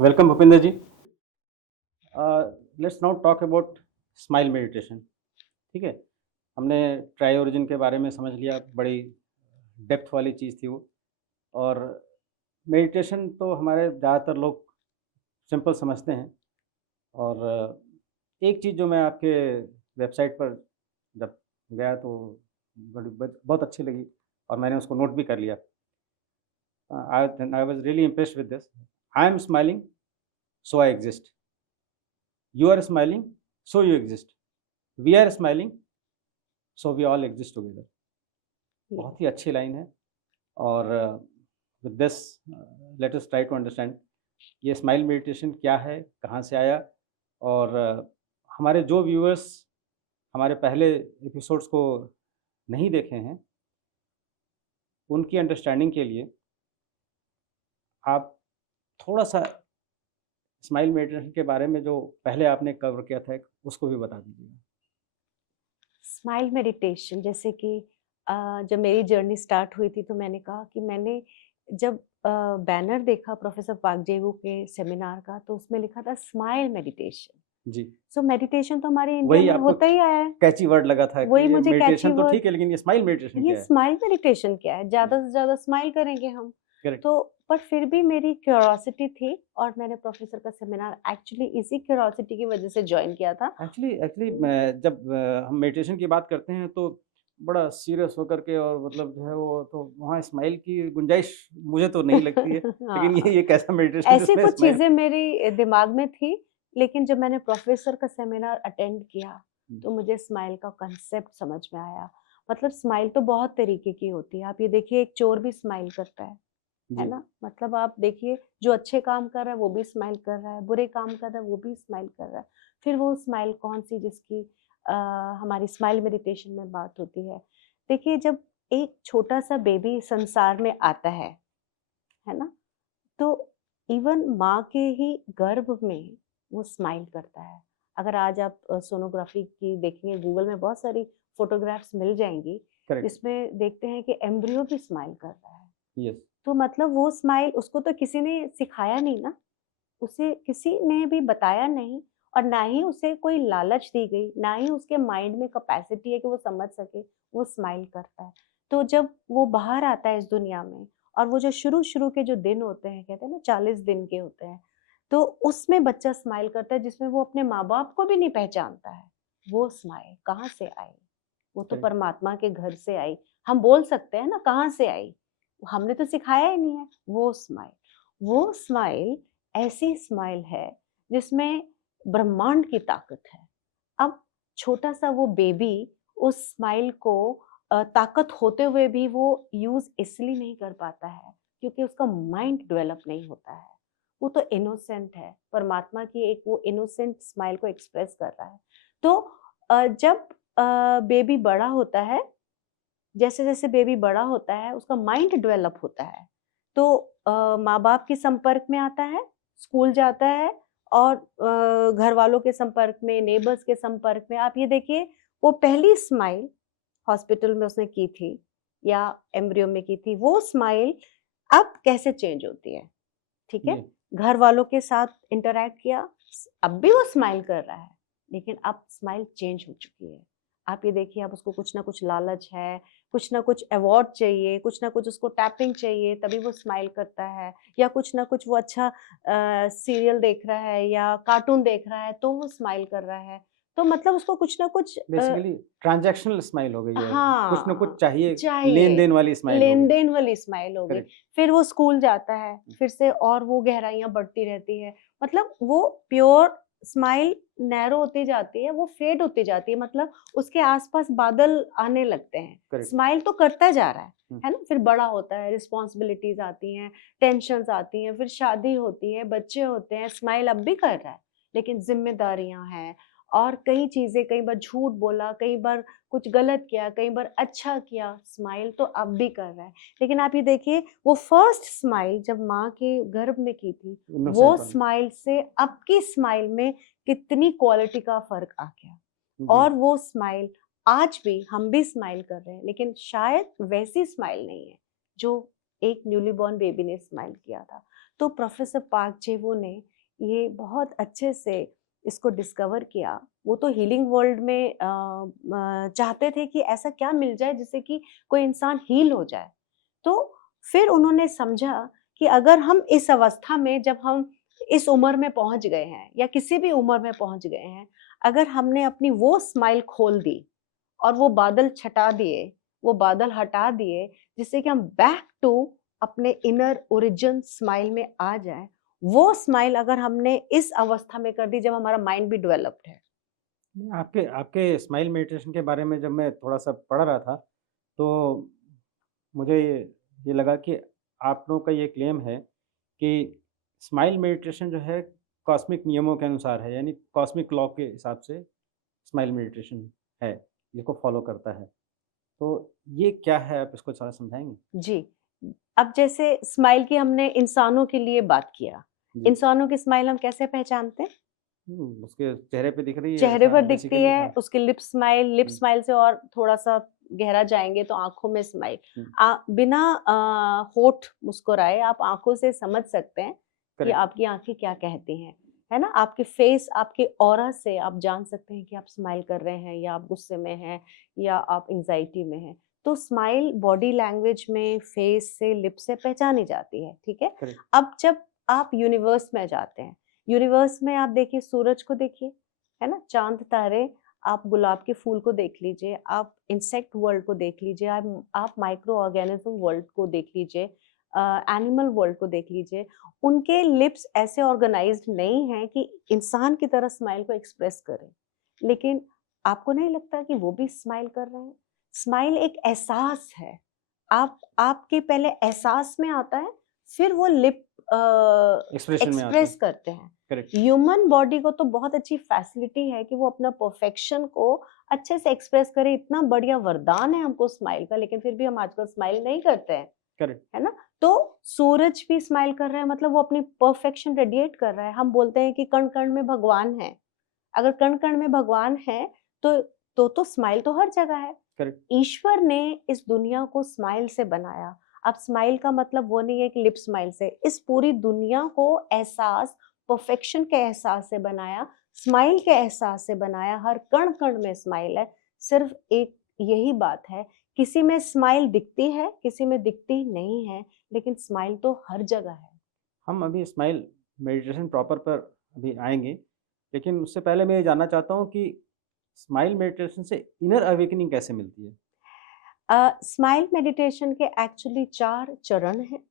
Welcome, Bhupinder ji. Let's now talk about smile meditation. ठीक है, हमने ट्राई ओरिजिन के बारे में समझ लिया, बड़ी डेप्थ वाली चीज़ थी वो. और मेडिटेशन तो हमारे ज़्यादातर लोग सिंपल समझते हैं. और एक चीज़ जो मैं आपके वेबसाइट पर जब गया तो बहुत अच्छी लगी और मैंने उसको नोट भी कर लिया. I was really impressed with this. I am smiling so I exist. You are smiling, so you exist. We are smiling, so we all exist together. बहुत ही अच्छी लाइन है. और with this let us try to understand ये smile meditation क्या है, कहाँ से आया. और हमारे जो व्यूअर्स हमारे पहले एपिसोड्स को नहीं देखे हैं, उनकी अंडरस्टैंडिंग के लिए आप थोड़ा सा स्माइल मेडिटेशन के बारे में जो पहले आपने कवर किया था उसको भी बता दीजिएगा. स्माइल मेडिटेशन जैसे कि जब मेरी जर्नी स्टार्ट हुई थी तो मैंने कहा कि मैंने जब बैनर देखा प्रोफेसर पागजेवू के सेमिनार का तो उसमें लिखा था स्माइल मेडिटेशन. जी, सो मेडिटेशन तो हमारे इंडिया वही में आपको होता ही आया है. कैची वर्ड लगा था कि वही ये मुझे कैची मेडिटेशन तो वर्ड, ठीक है, लेकिन ये स्माइल मेडिटेशन ये क्या है? स्माइल मेडिटेशन क्या है, ज्यादा से ज्यादा स्माइल करेंगे हम. करेक्ट. तो पर फिर भी मेरी क्यूरियोसिटी थी और मैंने प्रोफेसर का सेमिनार एक्चुअली इसी क्यूरियोसिटी की वजह से ज्वाइन किया था. एक्चुअली एक्चुअली मैं जब हम मेडिटेशन की बात करते हैं तो बड़ा सीरियस होकर के, और मतलब जो है वो तो वहाँ स्माइल की गुंजाइश मुझे तो नहीं लगती है. लेकिन हाँ, ये कैसा मेडिटेशन ऐसी जिसमें कुछ स्माइल. चीज़ें मेरी दिमाग में थी, लेकिन जब मैंने प्रोफ़ेसर का सेमिनार अटेंड किया, तो मुझे स्माइल का कांसेप्ट समझ में आया. मतलब स्माइल तो बहुत तरीके की होती है. आप ये देखिए, एक चोर भी स्माइल करता है जी, ना? मतलब आप देखिए, जो अच्छे काम कर रहा है वो भी स्माइल कर रहा है, बुरे काम कर रहा है वो भी स्माइल कर रहा है. फिर वो स्माइल कौन-सी जिसकी हमारी स्माइल मेडिटेशन में बात होती है. देखिए, जब एक छोटा-सा बेबी संसार में आता है ना? तो इवन माँ के ही गर्भ में वो स्माइल करता है. अगर आज आप सोनोग्राफी की देखेंगे, गूगल में बहुत सारी फ़ोटोग्राफ्स मिल जाएँगी, करेक्ट. जिसमें देखते हैं कि एम्ब्रियो भी स्माइल कर रहा है. यस. तो मतलब वो स्माइल उसको तो किसी ने सिखाया नहीं ना, उसे किसी ने भी बताया नहीं और ना ही उसे कोई लालच दी गई, ना ही उसके माइंड में कैपेसिटी है कि वो समझ सके, वो स्माइल करता है. तो जब वो बाहर आता है इस दुनिया में और वो जो शुरू-शुरू के जो दिन होते हैं, कहते हैं ना 40 दिन के होते हैं, तो उसमें बच्चा स्माइल करता है जिसमें वो अपने माँ-बाप को भी नहीं पहचानता है. वो स्माइल कहाँ से आई? वो तो करेक्ट. परमात्मा के घर से आई. हम बोल सकते हैं ना कहाँ से आई? हमने तो सिखाया ही नहीं है. वो स्माइल ऐसी स्माइल है जिसमें ब्रह्मांड की ताकत है. अब छोटा-सा वो बेबी उस स्माइल को ताकत होते हुए भी वो यूज़ इसलिए नहीं कर पाता है, क्योंकि उसका माइंड डेवलप नहीं होता है. वो तो इनोसेंट है, परमात्मा की एक वो इनोसेंट स्माइल को एक्सप्रेस कर रहा है. तो जब बेबी बड़ा होता है, जैसे-जैसे बेबी बड़ा होता है, उसका माइंड डेवलप होता है. तो माँ-बाप के संपर्क में आता है, स्कूल जाता है और घर वालों के संपर्क में, नेबर्स के संपर्क में. आप ये देखिए, वो पहली स्माइल हॉस्पिटल में उसने की थी या एम्ब्रियो में की थी, वो स्माइल अब कैसे चेंज होती है, ठीक है? जी. घर वालों के साथ इंटरैक्ट किया, अब भी वो स्माइल कर रहा है, लेकिन अब स्माइल चेंज हो चुकी है. आप ये देखिए, अब उसको कुछ ना कुछ लालच है, कुछ ना कुछ अवार्ड चाहिए, कुछ ना कुछ उसको टैपिंग चाहिए, तभी वो स्माइल करता है. या कुछ ना कुछ वो अच्छा सीरियल देख रहा है या कार्टून देख रहा है, तो वो स्माइल कर रहा है. तो मतलब उसको कुछ ना कुछ बेसिकली ट्रांजैक्शनल स्माइल हो गई है. कुछ ना कुछ हाँ, चाहिए, चाहिए, लेन-देन वाली स्माइल हो गई. लेन-देन वाली स्माइल हो गई. करेक्ट. फिर वो स्कूल जाता है, फिर से और वो गहराइयाँ बढ़ती रहती है. मतलब वो प्योर स्माइल नैरो होती जाती है, वो फेड होती जाती है. मतलब उसके आस-पास बादल आने लगते हैं. करेक्ट. स्माइल तो करता जा रहा हुँ. है ना? फिर बड़ा होता है, रिस्पॉन्सिबिलिटीज़ आती हैं, टेंशन्स आती हैं, फिर शादी होती है, बच्चे होते हैं, स्माइल अब भी कर रहा है. लेकिन ज़िम्मेदारियाँ हैं और कई चीज़ें, कई बार झूठ बोला, कई बार कुछ गलत किया, कई बार अच्छा किया, स्माइल तो अब भी कर रहा है. लेकिन आप ये देखिए, वो फर्स्ट स्माइल जब माँ के गर्भ में की थी, वो इनोसेंट वाली. स्माइल से अब की स्माइल में कितनी क्वालिटी का फ़र्क आ गया. जी. और वो स्माइल आज भी हम भी स्माइल कर रहे हैं, लेकिन शायद वैसी स्माइल नहीं है, जो एक न्यूली बॉर्न बेबी ने स्माइल किया था. तो प्रोफेसर पार्क जेवो ने ये बहुत अच्छे से इसको डिस्कवर किया। वो तो हीलिंग वर्ल्ड में चाहते थे कि ऐसा क्या मिल जाए जिससे कि कोई इंसान हील हो जाए। तो फिर उन्होंने समझा कि अगर हम इस अवस्था में, जब हम इस उम्र में पहुंच गए हैं या किसी भी उम्र में पहुंच गए हैं, अगर हमने अपनी वो स्माइल खोल दी और वो बादल छटा दिए, वो बादल हटा दिए, जिससे कि हम बैक टू अपने इनर ओरिजिन स्माइल में आ जाए, वो स्माइल अगर हमने इस अवस्था में कर दी जब हमारा माइंड भी डेवलप्ड है। नहीं, आपके आपके स्माइल मेडिटेशन के बारे में जब मैं थोड़ा-सा पढ़ रहा था, तो मुझे ये लगा कि आप लोगों का ये क्लेम है कि स्माइल मेडिटेशन जो है कॉस्मिक नियमों के अनुसार है, यानी कॉस्मिक लॉ के हिसाब से स्माइल मेडिटेशन है, इसको फॉलो करता है। तो ये क्या है, आप इसको थोड़ा समझाएँगे? जी। अब जैसे स्माइल की हमने इंसानों के लिए बात किया। जी। इंसानों की स्माइल हम कैसे पहचानते हैं? उसके चेहरे पे दिख रही है चेहरे ऐसा पर दिखती बेसिकली है, हाँ। उसकी लिप हुँ, स्माइल से और थोड़ा-सा गहरा जाएँगे तो आँखों में स्माइल। हुँ, बिना होठ मुस्कुराए आप आँखों से समझ सकते हैं कि करेक्ट, आपकी आँखें क्या कहती हैं, है ना? आपके फेस, आपके ऑरा से आप जान सकते हैं कि आप स्माइल कर रहे हैं या आप गुस्से में हैं या आप एंग्ज़ायटी में हैं। तो स्माइल बॉडी लैंग्वेज में फेस से, लिप से पहचानी जाती है, ठीक है? करेक्ट, अब जब आप यूनिवर्स में जाते हैं, यूनिवर्स में आप देखिए सूरज को देखिए, है ना? चाँद तारे, आप गुलाब के फूल को देख लीजिए, आप इंसेक्ट वर्ल्ड को देख लीजिए, आप माइक्रो ऑर्गेनिज़्म वर्ल्ड को देख लीजिए, एनिमल वर्ल्ड को देख लीजिए। उनके लिप्स ऐसे ऑर्गेनाइज़्ड नहीं हैं कि इंसान की तरह स्माइल को एक्सप्रेस करें। लेकिन आपको नहीं लगता कि वो भी स्माइल कर रहे हैं? स्माइल एक एहसास है। आप आपके पहले एहसास में आता है, फिर वो लिप एक्सप्रेशन में आता है, एक्सप्रेस करते हैं। करेक्ट, ह्यूमन बॉडी को तो बहुत अच्छी फैसिलिटी है कि वो अपना परफेक्शन को अच्छे से एक्सप्रेस करे, इतना बढ़िया वरदान है हमको स्माइल का, लेकिन फिर भी हम आजकल स्माइल नहीं करते हैं, करेक्ट, है ना? तो सूरज भी स्माइल कर रहा है, मतलब वो अपनी परफेक्शन रेडिएट कर रहा है। हम बोलते हैं कि कण-कण में भगवान है। अगर कण-कण में भगवान है, तो तो स्माइल तो हर जगह है। करेक्ट, ईश्वर ने इस दुनिया को स्माइल से बनाया। अब स्माइल का मतलब वो नहीं है कि लिप स्माइल से, इस पूरी दुनिया को एहसास, परफेक्शन के एहसास से बनाया, स्माइल के एहसास से बनाया, हर कण-कण में स्माइल है। सिर्फ एक यही बात है, किसी में स्माइल दिखती है, किसी में दिखती नहीं है, लेकिन स्माइल तो हर जगह है। हम अभी स्माइल मेडिटेशन प्रॉपर पर अभी आएँगे, लेकिन उससे पहले मैं ये जानना चाहता हूँ कि स्माइल मेडिटेशन से इनर अवेकनिंग कैसे मिलती है? स्माइल मेडिटेशन के एक्चुअली 4 चरण हैं।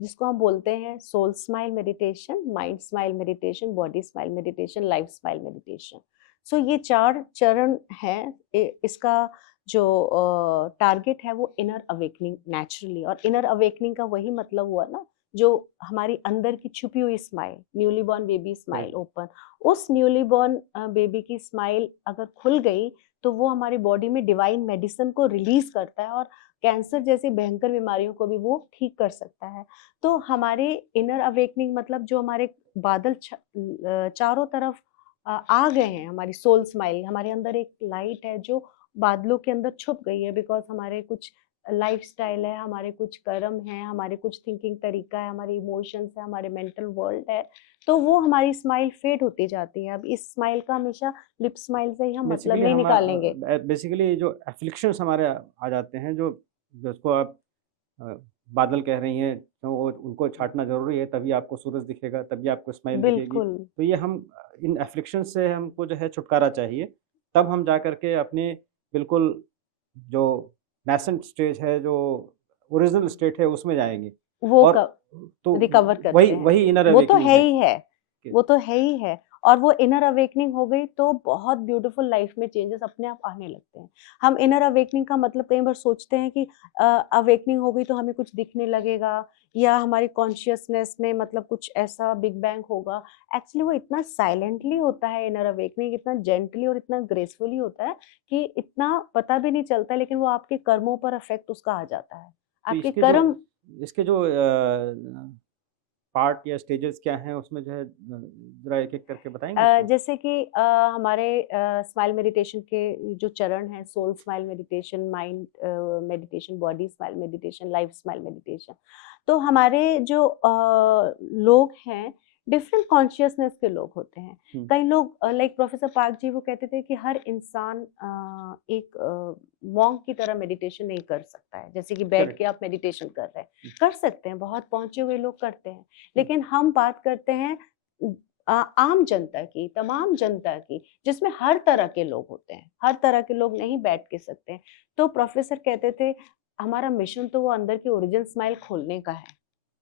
जिसको हम बोलते हैं soul smile meditation, mind smile meditation, body smile meditation, life smile meditation. So ये 4 चरण हैं। इसका जो टारगेट है वो इनर अवेकनिंग नेचुरली, और इनर अवेकनिंग का वही मतलब हुआ ना, जो हमारी अंदर की छुपी हुई smile, newly born baby smile correct, open, उस न्यूली बॉर्न बेबी की स्माइल अगर खुल गई तो वो हमारी बॉडी में डिवाइन मेडिसिन को रिलीज करता है और कैंसर जैसी भयंकर बीमारियों को भी वो ठीक कर सकता है। तो हमारे इनर अवेकनिंग मतलब जो हमारे बादल चारों तरफ आ गए हैं, हमारी सोल स्माइल, हमारे अंदर एक लाइट है जो बादलों के अंदर छुप गई है, बिकॉज़ हमारे कुछ लाइफ़स्टाइल है, हमारे कुछ कर्म हैं, हमारे कुछ थिंकिंग तरीका है, हमारे इमोशंस है, हमारे मेंटल वर्ल्ड है, तो वो हमारी स्माइल फेड होती जाती है। अब इस स्माइल का हमेशा लिप स्माइल से ही हम मतलब बेसिकली नहीं निकालेंगे। बेसिकली जो एफ्लिक्शंस हमारे आ जाते हैं, जो जिसको आप अ, बादल कह रही हैं, तो वो उनको छाँटना ज़रूरी है, तभी आपको सूरज दिखेगा, तभी आपको स्माइल दिखेगी। बिल्कुल, तो ये हम इन एफ्लिक्शंस से हमको जो है छुटकारा चाहिए, तब हम जा कर के अपने बिल्कुल जो नेसेंट स्टेज है, जो ओरिजिनल स्टेट है, उसमें जाएँगे। वो और क तो रिकवर करते वही हैं। वही इनर वो तो अवेकनिंग है है ही है, कि वो तो है ही है, और वो इनर अवेकनिंग हो गई तो बहुत ब्यूटीफुल लाइफ में चेंजेस अपने आप आने लगते हैं। हम इनर अवेकनिंग का मतलब कई बार सोचते हैं कि अवेकनिंग हो गई तो हमें कुछ दिखने लगेगा या हमारी कॉन्शियसनेस में मतलब कुछ ऐसा बिग बैंग होगा। एक्चुअली वो इतना साइलेंटली होता है इनर अवेकनिंग, इतना जेंटली और इतना ग्रेसफुली होता है कि इतना पता भी नहीं चलता, लेकिन वो आपके कर्मों पर इफ़ेक्ट उसका आ जाता है। तो आपके कर्म इसके जो पार्ट या स्टेजेस क्या हैं उसमें जो है ज़रा एक-एक करके बताएँगे उसको? जैसे कि हमारे स्माइल मेडिटेशन के जो चरण हैं, soul smile meditation, mind meditation, body smile meditation, life smile meditation. तो हमारे जो लोग हैं, डिफरेंट कॉन्शियसनेस के लोग होते हैं। हुँ, कई लोग लाइक प्रोफेसर पार्क जी वो कहते थे कि हर इंसान एक मॉन्क की तरह मेडिटेशन नहीं कर सकता है। जैसे कि बैठ करेक्ट। के आप मेडिटेशन कर रहे हैं, हुँ, कर सकते हैं, बहुत पहुंचे हुए लोग करते हैं। हुँ, लेकिन हम बात करते हैं आम जनता की, तमाम जनता की, जिसमें हर तरह के लोग होते हैं, हर तरह के लोग नहीं बैठ के सकते हैं। तो प्रोफ़ेसर कहते थे, हमारा मिशन तो वो अंदर की ओरिजिनल स्माइल खोलने का है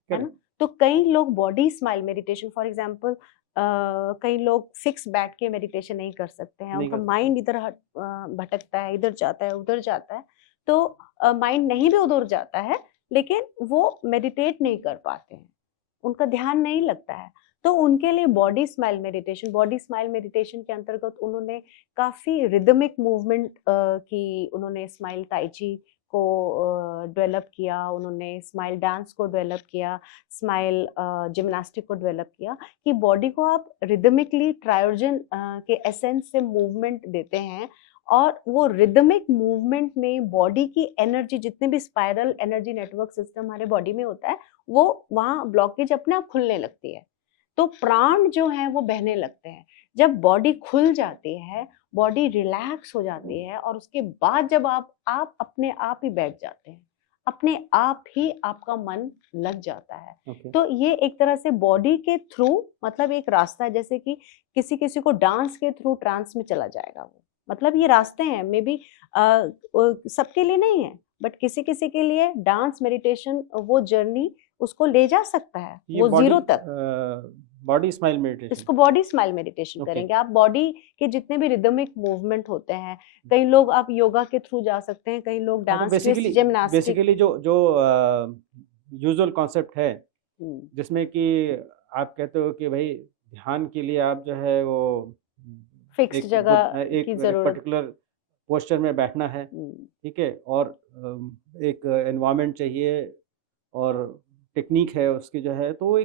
ना? करेक्ट। तो कई लोग body smile meditation for example कई लोग फिक्स बैठ के मेडिटेशन नहीं कर सकते हैं, नहीं उनका कर सकते। माइंड इधर भटकता है, इधर जाता है, उधर जाता है। तो माइंड नहीं भी उधर जाता है, लेकिन वो मेडिटेट नहीं कर पाते हैं, उनका ध्यान नहीं लगता है। तो उनके लिए बॉडी स्माइल मेडिटेशन के अंतर्गत उन्होंने काफ़ी रिदमिक मूवमेंट की, उन्होंने स्माइल tai chi को डेवलप किया, उन्होंने स्माइल डांस को डेवलप किया, स्माइल जिम्नास्टिक को डेवलप किया कि बॉडी को आप रिदमिकली ट्रायोजन के एसेंस से मूवमेंट देते हैं और वो रिदमिक मूवमेंट में बॉडी की एनर्जी, जितने भी स्पाइरल एनर्जी नेटवर्क सिस्टम हमारे बॉडी में होता है, वो वहाँ ब्लॉकेज अपने आप खुलने लगती है। तो प्राण जो हैं वो बहने लगते हैं। जब बॉडी खुल जाती है, बॉडी रिलैक्स हो जाती है और उसके बाद जब आप अपने आप ही बैठ जाते हैं। अपने आप ही आपका मन लग जाता है। ओके। तो ये एक तरह से बॉडी के थ्रू, मतलब एक रास्ता है, जैसे कि किसी-किसी को डांस के थ्रू ट्रांस में चला जाएगा वो। मतलब ये रास्ते हैं, मे बी सबके लिए नहीं है, बट किसी-किसी के लिए डांस मेडिटेशन वो जर्नी उसको ले जा सकता है, ये वो ज़ीरो तक। Body smile meditation. इसको बॉडी स्माइल मेडिटेशन ओके। करेंगे। आप बॉडी के जितने भी रिदमिक मूवमेंट होते हैं, कई लोग आप योगा के थ्रू जा सकते हैं, कई लोग हाँ, तो डांस के बेसिकली जिम्नास्टिक। बेसिकली जो जो यूजुअल कॉन्सेप्ट है, हुँ, जिसमें कि आप कहते हो कि भई ध्यान के लिए आप जो है वो फिक्स्ड एक जगह एक की एक ज़रूरत। पर्टिकुलर पोस्चर में बैठना है, हुँ, ठीक है? और एक एनवायरनमेंट चाहिए और टेक्नीक है उसकी जो है, तो वो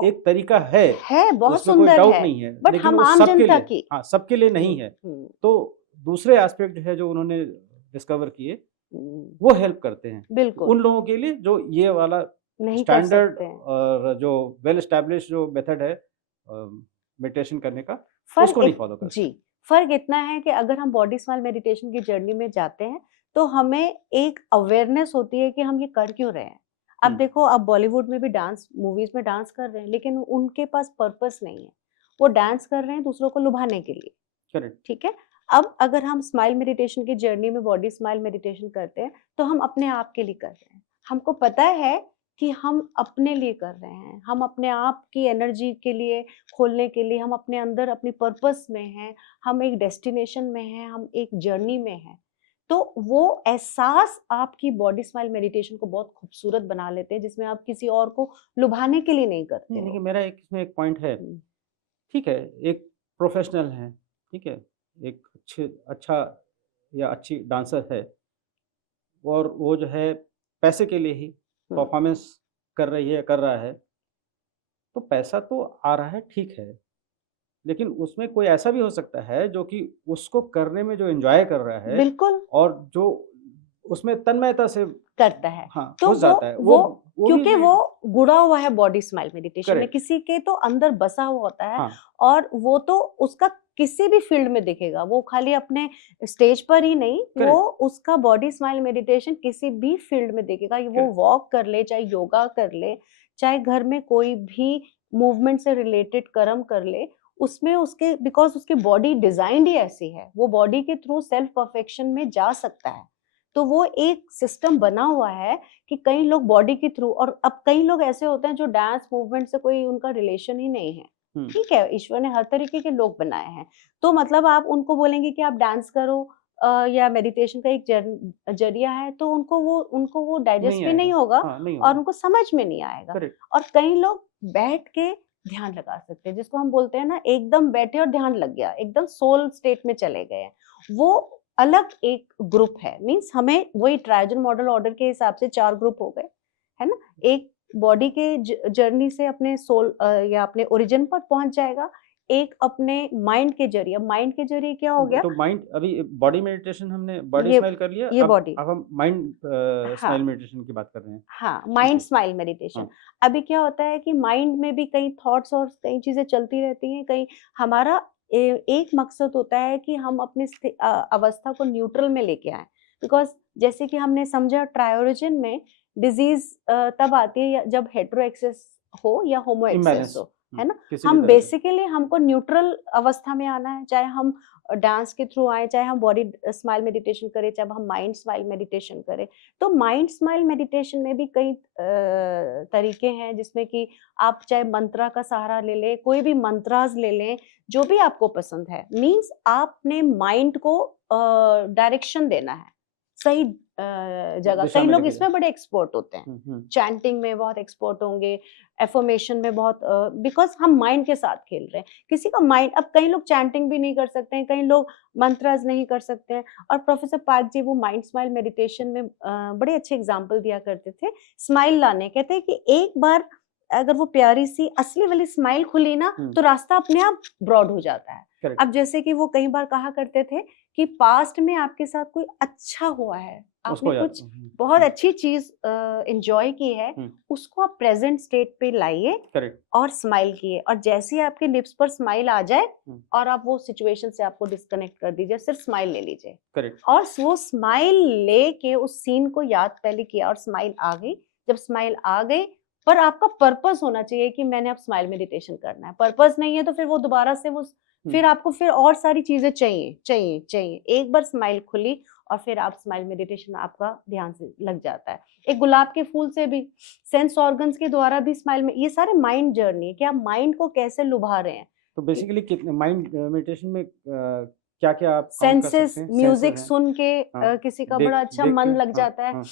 एक तरीका है, है, बहुत उसमें कोई सुंदर डाउट है, नहीं है, बट लेकिन हम वो आम सबके जनता लिए, की। हाँ, सबके लिए हुँ, नहीं है। हुँ, तो दूसरे एस्पेक्ट जो है जो उन्होंने डिस्कवर किए, हुँ, वो हेल्प करते हैं। बिल्कुल, उन लोगों के लिए जो ये वाला नहीं कर स्टैंडर्ड सकते हैं। और जो वेल एस्टेब्लिश्ड जो मेथड है मेडिटेशन करने का, फ़र्क उसको नहीं इत फॉलो करते। जी, फ़र्क इतना है कि अगर हम बॉडी स्माइल मेडिटेशन की जर्नी में जाते हैं, तो हमें एक अवेयरनेस होती है कि हम ये कर क्यों रहे हैं। अब हुँ, देखो, अब बॉलीवुड में भी डांस मूवीज़ में डांस कर रहे हैं, लेकिन उनके पास पर्पस नहीं है। वो डांस कर रहे हैं दूसरों को लुभाने के लिए, करेक्ट। ठीक है? अब अगर हम स्माइल मेडिटेशन की जर्नी में बॉडी स्माइल मेडिटेशन करते हैं, तो हम अपने आप के लिए कर रहे हैं। हमको पता है कि हम अपने लिए कर रहे हैं, हम अपने आप की एनर्जी के लिए खोलने के लिए, हम अपने अंदर अपनी पर्पस में हैं, हम एक डेस्टिनेशन में हैं, हम एक जर्नी में हैं। तो वो एहसास आपकी बॉडी स्माइल मेडिटेशन को बहुत खूबसूरत बना लेते हैं, जिसमें आप किसी और को लुभाने के लिए नहीं करते नहीं, हो। देखिए मेरा एक इसमें एक पॉइंट है, हुँ, ठीक है, एक प्रोफ़ेशनल है, ठीक है? एक अच्छा या अच्छी डांसर है और वो जो है पैसे के लिए ही हुँ, परफ़ॉर्मेंस कर रही है, कर रहा है, तो पैसा तो आ रहा है, ठीक है। लेकिन उसमें कोई ऐसा भी हो सकता है जो कि उसको करने में जो एन्जॉय कर रहा है बिल्कुल। और जो उसमें तन्मयता से करता है। हाँ, तो घुस जाता है, वो वो भी क्योंकि मैं वो जुड़ा हुआ है बॉडी स्माइल मेडिटेशन में, करेक्ट, किसी के तो अंदर बसा हुआ होता है हाँ, और वो तो उसका किसी भी फील्ड में दिखेगा। वो खाली अपने स्टेज पर ही नहीं, वो करेक्ट, उसका बॉडी स्माइल मेडिटेशन किसी भी फील्ड में दिखेगा। वो करेक्ट, वॉक कर ले, चाहे योगा कर ले, चाहे घर में कोई भी मूवमेंट से रिलेटेड कर्म कर ले, उसमें उसके बिकॉज़ उसकी बॉडी डिज़ाइन्ड ही ऐसी है, वो बॉडी के थ्रू सेल्फ परफेक्शन में जा सकता है। तो वो एक सिस्टम बना हुआ है कि कई लोग बॉडी के थ्रू, और अब कई लोग ऐसे होते हैं जो डांस मूवमेंट से कोई उनका रिलेशन ही नहीं है। हुँ, ठीक है, ईश्वर ने हर तरीके के लोग बनाए हैं। तो मतलब आप उनको बोलेंगे कि आप डांस करो या मेडिटेशन का एक ज़रिया है, तो उनको वो नहीं डाइजेस्ट भी नहीं आएगा, होगा हाँ, नहीं और होगा, उनको समझ में नहीं आएगा। करेक्ट, और कई लोग बैठ के ध्यान लगा सकते हैं, जिसको हम बोलते हैं ना, एकदम बैठे और ध्यान लग गया, एकदम सोल स्टेट में चले गए हैं। वो अलग एक ग्रुप है, मीन्स हमें वही ट्राइजन मॉडल ऑर्डर के हिसाब से 4 ग्रुप हो गए, है ना? एक बॉडी के जर्नी से अपने सोल या अपने ओरिजिन पर पहुंच जाएगा, एक अपने माइंड के जरिए। माइंड के जरिए क्या हो गया, तो माइंड अभी बॉडी मेडिटेशन हमने बॉडी ये स्माइल कर लिया, ये अब बॉडी, अब हम माइंड हाँ स्माइल मेडिटेशन की बात कर रहे हैं। हाँ, ठीक माइंड है। Smile meditation. हाँ। अभी क्या होता है कि माइंड में भी कई थॉट्स और कई चीजें चलती रहती हैं, कई हमारा एक मकसद होता है कि हम अपनी अवस्था को न्यूट्रल में लेके आए। बिकॉज जैसे कि हमने समझा ट्रायोरिजिन में डिजीज तब आती है जब हेटेरो एक्सेस हो या होमो एक्सेस इम्बैलेंस हो, है ना। किसी भी हम तरह से। बेसिकली हमको न्यूट्रल अवस्था में आना है, चाहे हम डांस के थ्रू आए, चाहे हम बॉडी स्माइल मेडिटेशन करें, चाहे हम माइंड स्माइल मेडिटेशन करें। तो माइंड स्माइल मेडिटेशन में भी कई तरीके हैं, जिसमें कि आप चाहे मंत्रा का सहारा ले लें, कोई भी मंत्रास ले लें, जो भी आपको पसंद है। मीन्स आपने माइंड को डायरेक्शन देना है सही जगह। दिशा कई में लोग लेके इसमें बड़े एक्सपर्ट होते हैं, चैंटिंग में बहुत एक्सपर्ट होंगे, एफर्मेशन में बहुत, बिकॉज हम माइंड के साथ खेल रहे हैं। किसी का माइंड, अब कई लोग चैंटिंग भी नहीं कर सकते हैं, कई लोग मंत्रास नहीं कर सकते हैं। और प्रोफेसर पार्क जी वो माइंड स्माइल मेडिटेशन में बड़े अच्छे एग्जाम्पल दिया करते थे स्माइल लाने। कहते हैं कि एक बार अगर वो प्यारी सी असली वाली स्माइल खुली ना, तो रास्ता अपने आप ब्रॉड हो जाता है। Correct. अब जैसे कि वो कई बार कहा करते थे कि पास्ट में आपके साथ कोई अच्छा हुआ है, उसको आपने याद कुछ बहुत अच्छी चीज एंजॉय की है, उसको आप प्रेजेंट स्टेट पे लाइए करेक्ट और स्माइल किए, और जैसे ही आपके लिप्स पर स्माइल आ जाए और आप वो सिचुएशन से आपको डिस्कनेक्ट कर दीजिए, सिर्फ स्माइल ले लीजिए। करेक्ट और वो स्माइल लेके उस सीन को याद पहले किया और स्माइल आ गई। जब स्माइल आ गई, पर आपका पर्पस होना चाहिए कि मैंने अब स्माइल मेडिटेशन करना है। पर्पस नहीं है तो फिर वो दोबारा से वो फिर आपको फिर और सारी चीजें चाहिए चाहिए चाहिए। एक बार स्माइल खुली और फिर आप स्माइल मेडिटेशन आपका ध्यान से लग जाता है। एक गुलाब के फूल से भी, सेंस ऑर्गन्स के द्वारा भी स्माइल में, ये सारे माइंड जर्नी है कि आप माइंड को कैसे लुभा रहे हैं। तो बेसिकली कितने माइंड मेडिटेशन में क्या क्या आप काउंट कर सेंसेस, सकते हैं? म्यूजिक सेंसर सुन के हाँ, किसी का देख बड़ा अच्छा देख मन के लग जाता है, हाँ,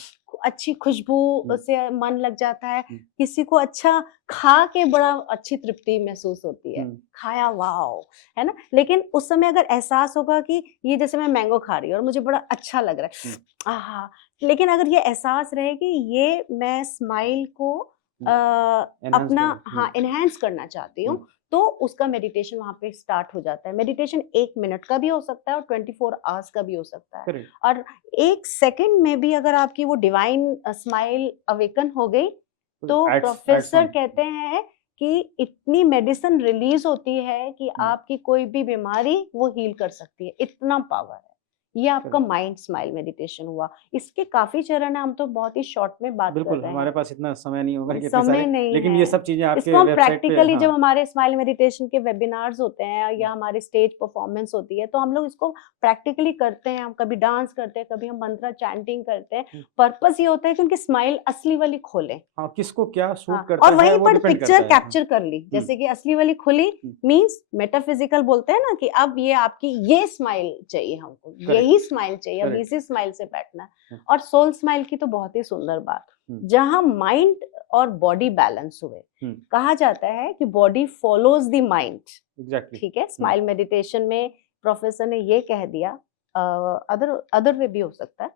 अच्छी खुशबू से मन लग जाता है, हम्म। किसी को अच्छा खा के बड़ा अच्छी तृप्ति महसूस होती है, हम्म। खाया वाओ, है ना। लेकिन उस समय अगर एहसास होगा कि ये जैसे मैं मैंगो खा रही हूँ और मुझे बड़ा अच्छा लग रहा है, आहा, लेकिन अगर ये एहसास रहे कि ये मैं स्माइल को एनहांस अपना करें हाँ एनहांस करना चाहती हूँ, तो उसका मेडिटेशन वहां पे स्टार्ट हो जाता है। मेडिटेशन 1 मिनट का भी हो सकता है और 24 आवर्स का भी हो सकता है। करेक्ट और 1 सेकंड में भी अगर आपकी वो डिवाइन स्माइल अवेकन हो गई, तो प्रोफेसर ऑन कहते हैं कि इतनी मेडिसिन रिलीज होती है कि आपकी कोई भी बीमारी वो हील कर सकती है, इतना पावर है। ये आपका माइंड स्माइल मेडिटेशन हुआ। इसके काफी चरण है, हम तो बहुत ही शॉर्ट में बात कर बिल्कुल रहे हमारे हैं, पास इतना समय नहीं होगा कि इतने समय सारे, नहीं लेकिन है। ये सब चीजें आपके इसको हम वेबसाइट पे प्रैक्टिकली जब हाँ, हमारे स्माइल मेडिटेशन के वेबिनार्स होते हैं या हमारे स्टेज परफॉर्मेंस होती है, तो हम लोग इसको प्रैक्टिकली करते हैं। हम कभी डांस करते हैं, कभी हम मंत्र चैंटिंग करते हैं। पर्पस ये होता है कि उनकी स्माइल असली वाली खोले। हाँ किसको क्या सूट हाँ, करता और है वहीं वो पर डिपेंड पिक्चर करता है। कैप्चर कर ली, जैसे कि असली वाली खुली, मींस मेटाफिजिकल बोलते हैं ना कि अब ये आपकी ये स्माइल चाहिए, हमको यही स्माइल चाहिए, अब इसी स्माइल से बैठना। और सोल स्माइल की तो बहुत ही सुंदर बात, जहां माइंड और बॉडी बैलेंस हुए। कहा जाता है कि body follows the mind. Exactly ठीक है, स्माइल मेडिटेशन में प्रोफेसर ने ये कह दिया, अदर वे भी हो सकता है,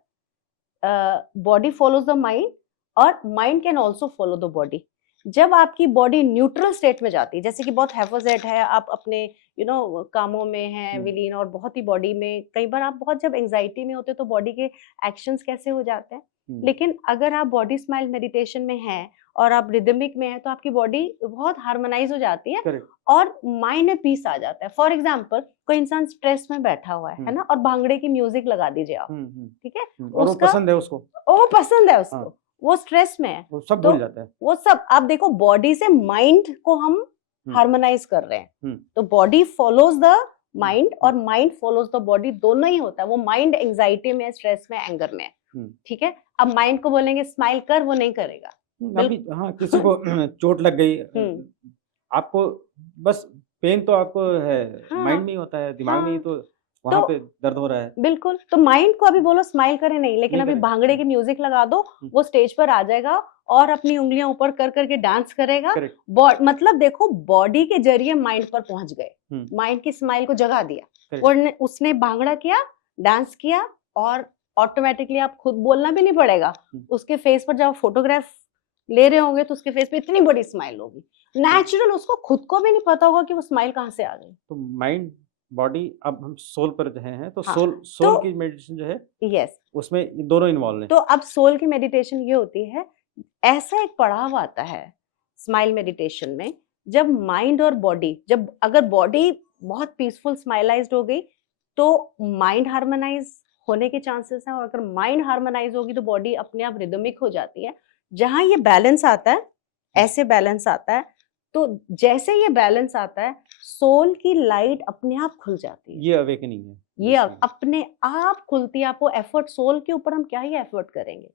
बॉडी फॉलोज द माइंड और mind can also follow the body. जब आपकी बॉडी न्यूट्रल स्टेट में जाती है, जैसे कि बहुत हैफोजेट है, आप अपने कामों में हैं विलीन, और बहुत ही बॉडी में, कई बार आप बहुत जब एंजाइटी में होते हैं तो बॉडी के एक्शंस कैसे हो जाते हैं। लेकिन अगर आप बॉडी स्माइल मेडिटेशन में हैं और आप रिदमिक में हैं, तो आपकी बॉडी बहुत हार्मोनाइज हो जाती है और माइंड में पीस आ जाता है। फॉर एग्जाम्पल, कोई इंसान स्ट्रेस में बैठा हुआ है ना, और भांगड़े की म्यूजिक लगा दीजिए आप, ठीक है, और वो पसंद है उसको, वो पसंद है उसको, वो स्ट्रेस में है, वो सब तो भूल जाता है। वो सब, आप देखो बॉडी से माइंड को हम हार्मोनाइज कर रहे हैं, तो बॉडी फॉलोज द माइंड और माइंड फॉलोज द बॉडी, दोनों ही होता है। वो माइंड एंजाइटी में, स्ट्रेस में, एंगर में, ठीक है। अब माइंड को बोलेंगे स्माइल कर, वो नहीं करेगा। अभी हाँ किसी को चोट लग गई, आपको बस पेन तो आपको है, माइंड में ही होता है, दिमाग में ही, तो वहां पे दर्द हो रहा है। बिल्कुल, तो माइंड को अभी बोलो स्माइल करे नहीं, लेकिन अभी भांगड़े की म्यूजिक लगा दो, वो स्टेज पर आ जाएगा और अपनी उंगलियां ऊपर कर करके डांस करेगा। मतलब देखो, बॉडी के जरिए माइंड पर पहुंच गए, माइंड की स्माइल को जगा दिया, उसने भांगड़ा किया, डांस किया, और ऑटोमेटिकली आप खुद बोलना भी नहीं पड़ेगा, उसके फेस पर जब फोटोग्राफ ले रहे होंगे तो उसके फेस पे इतनी बड़ी स्माइल होगी, नेचुरल, उसको खुद को भी नहीं पता होगा कि वो स्माइल कहाँ से आ गई। तो माइंड, बॉडी, अब हम सोल पर जो हैं, तो हाँ, सोल तो सोल की मेडिटेशन जो है, यस, उसमें ये दोनों इन्वॉल्व हैं। तो अब सोल की मेडिटेशन ये होती है, ऐसा एक पड़ाव आता है स्माइल मेडिटेशन में, जब माइंड और बॉडी, जब अगर बॉडी बहुत पीसफुल स्माइलाइज्ड हो गई तो माइंड हार्मोनाइज होने के चांसेस हैं, और अगर माइंड हार्मोनाइज होगी तो बॉडी अपने आप रिदमिक हो जाती है। जहां ये बैलेंस आता है, ऐसे बैलेंस आता है, तो जैसे ये बैलेंस आता है, सोल की लाइट अपने आप खुल जाती है। ये अवेकनिंग है ये बेसिकली। अपने आप खुलती है। आपको एफर्ट, सोल के ऊपर हम क्या ही एफर्ट करेंगे,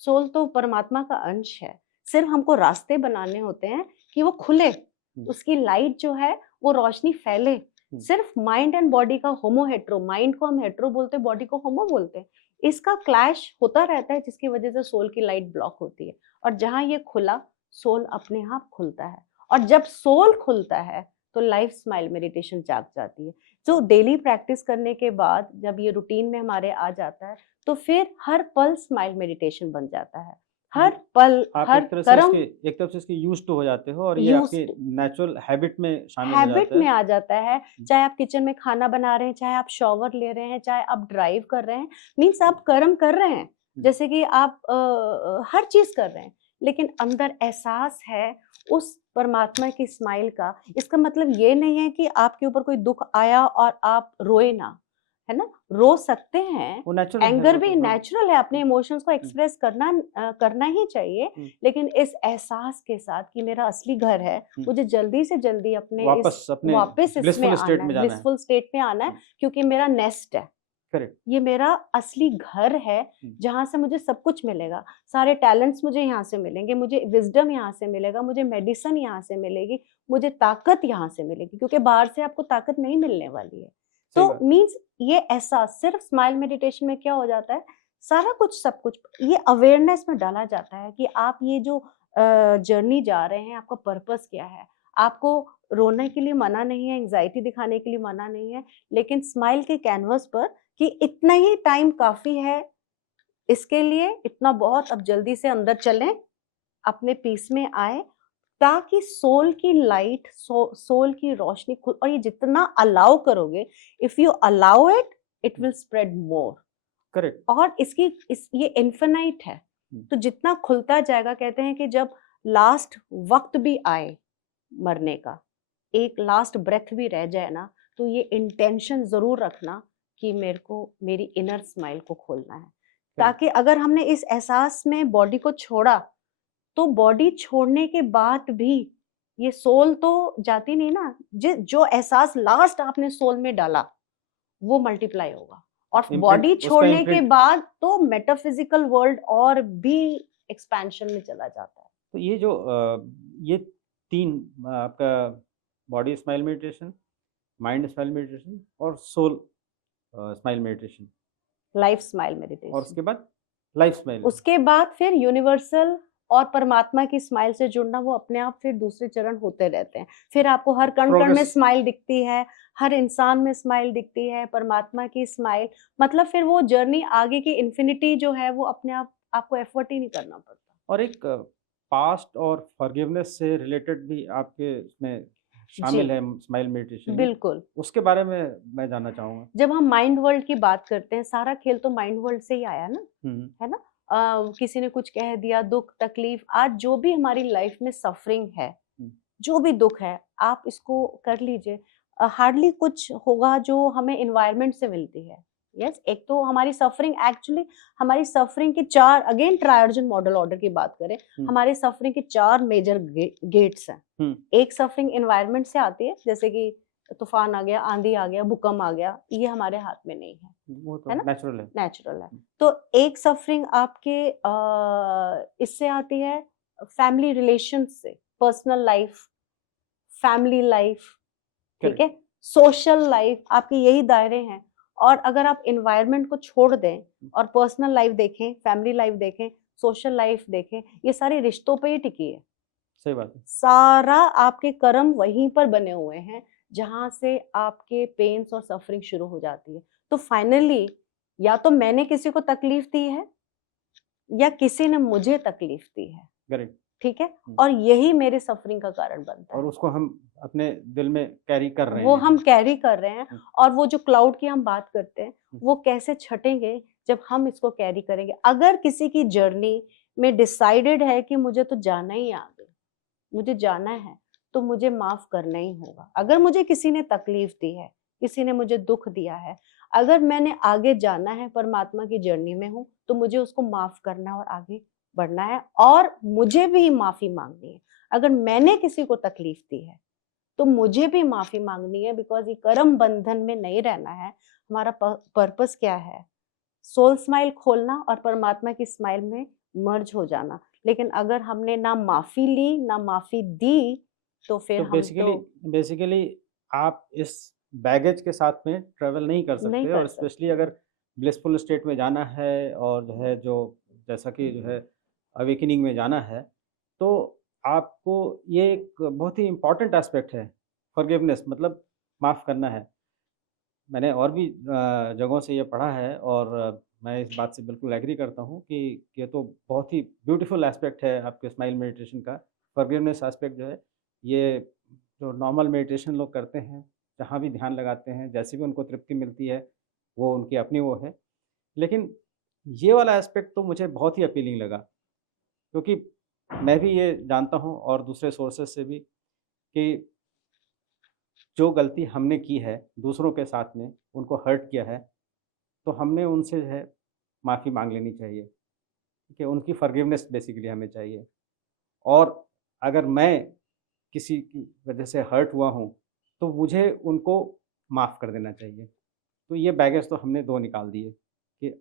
सोल तो परमात्मा का अंश है, सिर्फ हमको रास्ते बनाने होते हैं कि वो खुले, उसकी लाइट जो है वो रोशनी फैले। सिर्फ माइंड एंड बॉडी का होमो हेट्रो, माइंड को हम हेट्रो बोलते हैं, बॉडी को होमो बोलते हैं, इसका क्लैश होता रहता है, जिसकी वजह से सोल की लाइट ब्लॉक होती है। और जहां ये खुला, सोल अपने आप खुलता है, और जब सोल खुलता है तो लाइफ स्माइल मेडिटेशन जाग जाती है। तो डेली प्रैक्टिस करने के बाद जब ये रूटीन में हमारे आ जाता है, तो फिर हर पल स्माइल मेडिटेशन बन जाता है, हर पल, आप हर कर्म एक तरफ से इसके यूज्ड टू हो जाते हो, और ये आपके यूज्ड नेचुरल हैबिट में शामिल हो हैबिट जाता में है। आ जाता है। चाहे आप किचन में खाना बना रहे हैं, चाहे आप शॉवर ले रहे हैं, चाहे आप ड्राइव कर रहे हैं, मीन्स आप कर्म कर रहे हैं, जैसे कि आप हर चीज कर रहे हैं, लेकिन अंदर एहसास है उस परमात्मा की स्माइल का। इसका मतलब ये नहीं है कि आपके ऊपर कोई दुख आया और आप रोए ना, है ना, रो सकते हैं, वो नेचुरल है, एंगर वो भी तो हाँ। नेचुरल है, अपने इमोशंस को एक्सप्रेस करना ही चाहिए, लेकिन इस एहसास के साथ कि मेरा असली घर है, मुझे जल्दी से जल्दी वापस इसमें ब्लिसफुल स्टेट आना है, में जाना है। ब्लिसफुल स्टेट में आना है, क्योंकि मेरा नेस्ट है, करेक्ट। ये मेरा असली घर है, जहाँ से मुझे सब कुछ मिलेगा, सारे टैलेंट्स मुझे यहाँ से मिलेंगे, मुझे विजडम यहाँ से मिलेगा, मुझे मेडिसिन यहाँ से मिलेगी, मुझे ताकत यहाँ से मिलेगी, क्योंकि बाहर से आपको ताकत नहीं मिलने वाली है। तो मीन्स ये एहसास सिर्फ स्माइल मेडिटेशन में क्या हो जाता है, सारा कुछ, सब कुछ ये अवेयरनेस में डाला जाता है कि आप ये जो जर्नी जा रहे हैं, आपका पर्पस क्या है। आपको रोने के लिए मना नहीं है, एंजाइटी दिखाने के लिए मना नहीं है, लेकिन स्माइल के कैनवस पर कि इतना ही टाइम काफी है, इसके लिए इतना बहुत, अब जल्दी से अंदर चलें, अपने पीस में आए, ताकि सोल की लाइट, सोल की रोशनी खुद, और ये जितना अलाउ करोगे, if you allow it, it will spread more. Correct. और ये इन्फिनाइट है, तो जितना खुलता जाएगा, कहते हैं कि जब लास्ट वक्त भी आए मरने का, एक लास्ट ब्रेथ भी रह जाए ना, तो ये इंटेंशन जरूर रखना कि मेरे को मेरी इनर स्माइल को खोलना है, ताकि अगर हमने इस एहसास में बॉडी को छोड़ा, तो बॉडी छोड़ने के बाद भी ये सोल तो जाती नहीं ना, जो एहसास लास्ट आपने सोल में डाला वो मल्टीप्लाई होगा, और बॉडी छोड़ने के बाद तो मेटाफिजिकल वर्ल्ड और भी एक्सपेंशन में चला जाता है। तो ये जो ये तीन आपका body smile meditation, mind smile meditation और soul smile meditation, life smile meditation, और उसके बाद लाइफ स्माइल, उसके बाद फिर यूनिवर्सल और परमात्मा की स्माइल से जुड़ना, वो अपने आप फिर दूसरे चरण होते रहते हैं। फिर आपको हर कण कण में स्माइल दिखती है, हर इंसान में स्माइल दिखती है, परमात्मा की स्माइल, मतलब फिर वो जर्नी आगे की इन्फिनिटी जो है वो अपने आप, आपको एफर्ट ही नहीं करना पड़ता। और एक पास्ट और फॉरगिवनेस से रिलेटेड भी आपके इसमें शामिल है स्माइल मेडिटेशन में, बिल्कुल, उसके बारे में मैं जानना चाहूँगा। जब हम माइंड वर्ल्ड की बात करते हैं, सारा खेल तो माइंड वर्ल्ड से ही आया ना, है ना। किसी ने कुछ कह दिया, दुख तकलीफ, आज जो भी हमारी लाइफ में सफरिंग है, जो भी दुख है, आप इसको कर लीजिए, हार्डली कुछ होगा जो हमें एनवायरनमेंट से मिलती है। यस, एक तो हमारी सफरिंग, एक्चुअली हमारी सफरिंग के चार, अगेन ट्रायर्जन मॉडल ऑर्डर की बात करें, हमारे सफरिंग के चार मेजर गेट्स हैं। एक सफरिंग एनवायरनमेंट से आती है, जैसे कि तूफान आ गया, आंधी आ गया, भूकंप आ गया, ये हमारे हाथ में नहीं है, वो तो है ना, नेचुरल है। नेचुरल है। तो एक सफरिंग आपके इससे आती है, फैमिली रिलेशन से, पर्सनल लाइफ, फैमिली लाइफ, ठीक है, सोशल लाइफ, आपके यही दायरे हैं। और अगर आप एनवायरनमेंट को छोड़ दें और पर्सनल लाइफ देखें, फैमिली लाइफ देखें, सोशल लाइफ देखें, ये सारी रिश्तों पे ही टिकी है। सही बात है। सारा आपके कर्म वहीं पर बने हुए हैं, जहां से आपके पेन्स और सफरिंग शुरू हो जाती है। तो फाइनली या तो मैंने किसी को तकलीफ दी है, या किसी ने मुझे तकलीफ दी है। करेक्ट। ठीक है, हुँ। और यही मेरी सफरिंग का कारण बनता और है। उसको हम अपने दिल में कैरी कर रहे वो हैं। हम कैरी कर रहे हैं, हुँ, और वो जो क्लाउड की हम बात करते हैं, हुँ, वो कैसे छटेंगे जब हम इसको कैरी करेंगे। अगर किसी की जर्नी में डिसाइडेड है कि मुझे तो जाना ही है आगे, मुझे जाना है, तो मुझे माफ़ करना ही होगा। अगर मुझे किसी ने तकलीफ दी है, किसी ने मुझे दुःख दिया है, अगर मैंने आगे जाना है, परमात्मा की जर्नी में हूँ, तो मुझे उसको माफ़ करना और आगे बढ़ना है, और मुझे भी माफ़ी माँगनी है। अगर मैंने किसी को तकलीफ दी है, तो मुझे भी माफ़ी माँगनी है, बिकॉज़ ये कर्म बंधन में नहीं रहना है। हमारा पर्पस क्या है? सोल स्माइल खोलना और परमात्मा की स्माइल में मर्ज हो जाना। लेकिन अगर हमने ना माफ़ी ली, ना माफ़ी दी, तो फिर तो हम तो बेसिकली आप इस बैगेज के साथ में ट्रैवल नहीं कर नहीं सकते, कर और सकते। स्पेशली अगर ब्लिसफुल स्टेट में जाना है और जो है जो जैसा कि जो है अवेकनिंग में जाना है, तो आपको ये एक बहुत ही इम्पोर्टेंट एस्पेक्ट है, फॉरगिवनेस मतलब माफ़ करना है। मैंने और भी जगहों से ये पढ़ा है, और मैं इस बात से बिल्कुल एग्री करता हूँ कि ये तो बहुत ही ब्यूटीफुल एस्पेक्ट है आपके स्माइल मेडिटेशन का। फॉरगिवनेस एस्पेक्ट जो है, ये जो नॉर्मल मेडिटेशन लोग करते हैं, जहाँ भी ध्यान लगाते हैं, जैसे भी उनको तृप्ति मिलती है, वो उनकी अपनी वो है। लेकिन ये वाला एस्पेक्ट तो मुझे बहुत ही अपीलिंग लगा, क्योंकि मैं भी ये जानता हूँ और दूसरे सोर्सेज़ से भी कि जो गलती हमने की है दूसरों के साथ में, उनको हर्ट किया है, तो हमने उनसे जो है माफ़ी माँग लेनी चाहिए, ठीक है? उनकी फ़ॉरगिवनेस बेसिकली हमें चाहिए। और अगर मैं किसी की वजह से हर्ट हुआ हूँ, तो मुझे उनको माफ़ कर देना चाहिए। तो ये बैगेज तो हमने 2 निकाल दिए कि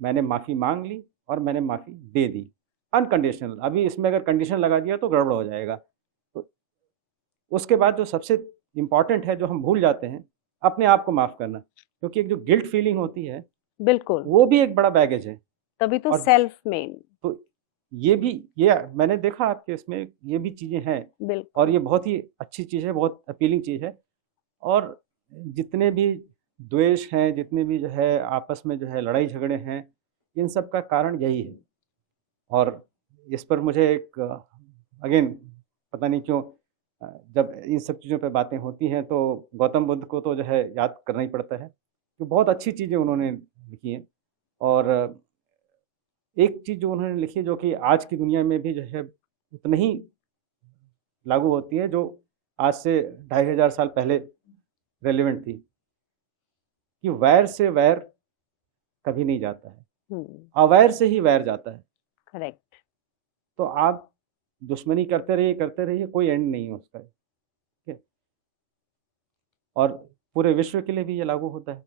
मैंने माफ़ी माँग ली और मैंने माफ़ी दे दी, अनकंडीशनल। अभी इसमें अगर कंडीशन लगा दिया तो गड़बड़ हो जाएगा। तो उसके बाद जो सबसे इम्पोर्टेंट है, जो हम भूल जाते हैं, अपने आप को माफ़ करना। क्योंकि एक जो गिल्ट फीलिंग होती है, बिल्कुल, वो भी एक बड़ा बैगेज है। तभी तो और सेल्फ मेन। तो ये भी, ये मैंने देखा आपके इसमें ये भी चीज़ें हैं, और बिल्कुल। ये बहुत ही अच्छी चीज़ है, बहुत अपीलिंग चीज़ है। और जितने भी द्वेष हैं, जितने भी जो है आपस में जो है लड़ाई-झगड़े हैं, इन सब का कारण यही है। और इस पर मुझे एक अगेन पता नहीं क्यों जब इन सब चीज़ों पे बातें होती हैं, तो गौतम बुद्ध को तो जो है याद करना ही पड़ता है। तो बहुत अच्छी चीज़ें उन्होंने लिखी हैं। और एक चीज़ जो उन्होंने लिखी है, जो कि आज की दुनिया में भी जो है उतना ही लागू होती है, जो आज से 2500 साल पहले रेलेवेंट थी, कि वैर से वैर कभी नहीं जाता है, हुँ, अवैर से ही वैर जाता है। करेक्ट। तो आप दुश्मनी करते रहिए, कोई एंड नहीं है उसका, ठीक है? और पूरे विश्व के लिए भी ये लागू होता है।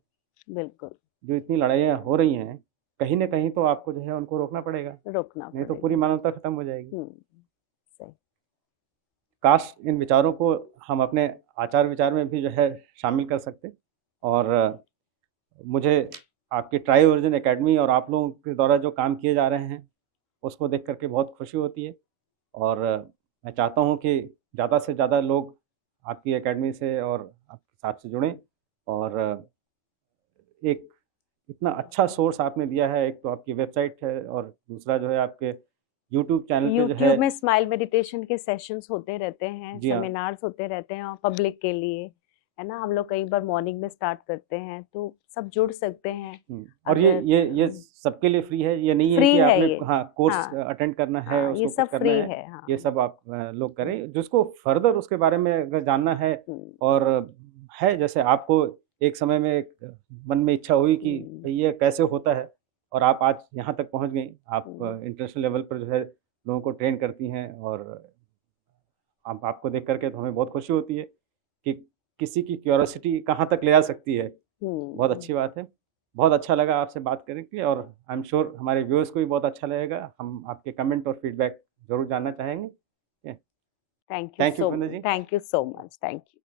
बिल्कुल, जो इतनी लड़ाइयाँ हो रही हैं, कहीं न कहीं तो आपको जो है उनको रोकना पड़ेगा, रोकना नहीं तो पूरी पड़ेगा। मानवता खत्म हो जाएगी। हुँ, सही। काश इन विचारों को हम अपने आचार-विचार में भी जो है शामिल कर सकते। और मुझे आपकी ट्राई ओरिजिन अकेडमी और आप लोगों के द्वारा जो काम किए जा रहे हैं, उसको देख कर के बहुत खुशी होती है। और मैं चाहता हूँ कि ज़्यादा से ज़्यादा लोग आपकी अकेडमी से और आपके साथ से जुड़ें। और एक इतना अच्छा सोर्स आपने दिया है, एक तो आपकी वेबसाइट है और दूसरा जो है आपके यूट्यूब चैनल पे जो है। यूट्यूब में स्माइल मेडिटेशन के सेशंस होते रहते हैं, जी हाँ। सेमिनार्स होते रहते हैं और पब्लिक के लिए, है ना? हम लोग कई बार मॉर्निंग में स्टार्ट करते हैं, तो सब जुड़ सकते हैं। और अगर ये सबके लिए फ्री है, ये नहीं है फ्री कि है आपने ये। हाँ, कोर्स हाँ, अटेंड करना है, हाँ, ये उसको कुछ सब करना फ्री है, है, हाँ। ये सब आप लोग हुँ, करें। जिसको फर्दर उसके बारे में अगर जानना है, हुँ, और है जैसे आपको एक समय में एक मन में इच्छा हुई कि हुँ, भई ये कैसे होता है, और आप आज यहाँ तक पहुँच गईं, आप हुँ, इंटरनेशनल लेवल पर जो है लोगों को ट्रेन करती हैं। और आप आपको देख कर के तो हमें बहुत खुशी होती है कि किसी की क्यूरियोसिटी कहाँ तक ले आ सकती है। बहुत हुँ। अच्छी बात है। बहुत अच्छा लगा आपसे बात करके, और आई एम श्योर हमारे व्यूअर्स को भी बहुत अच्छा लगेगा। हम आपके कमेंट और फीडबैक ज़रूर जानना चाहेंगे। ठीक है। Thank you thank you so Kundan ji. Thank you so much. Thank you.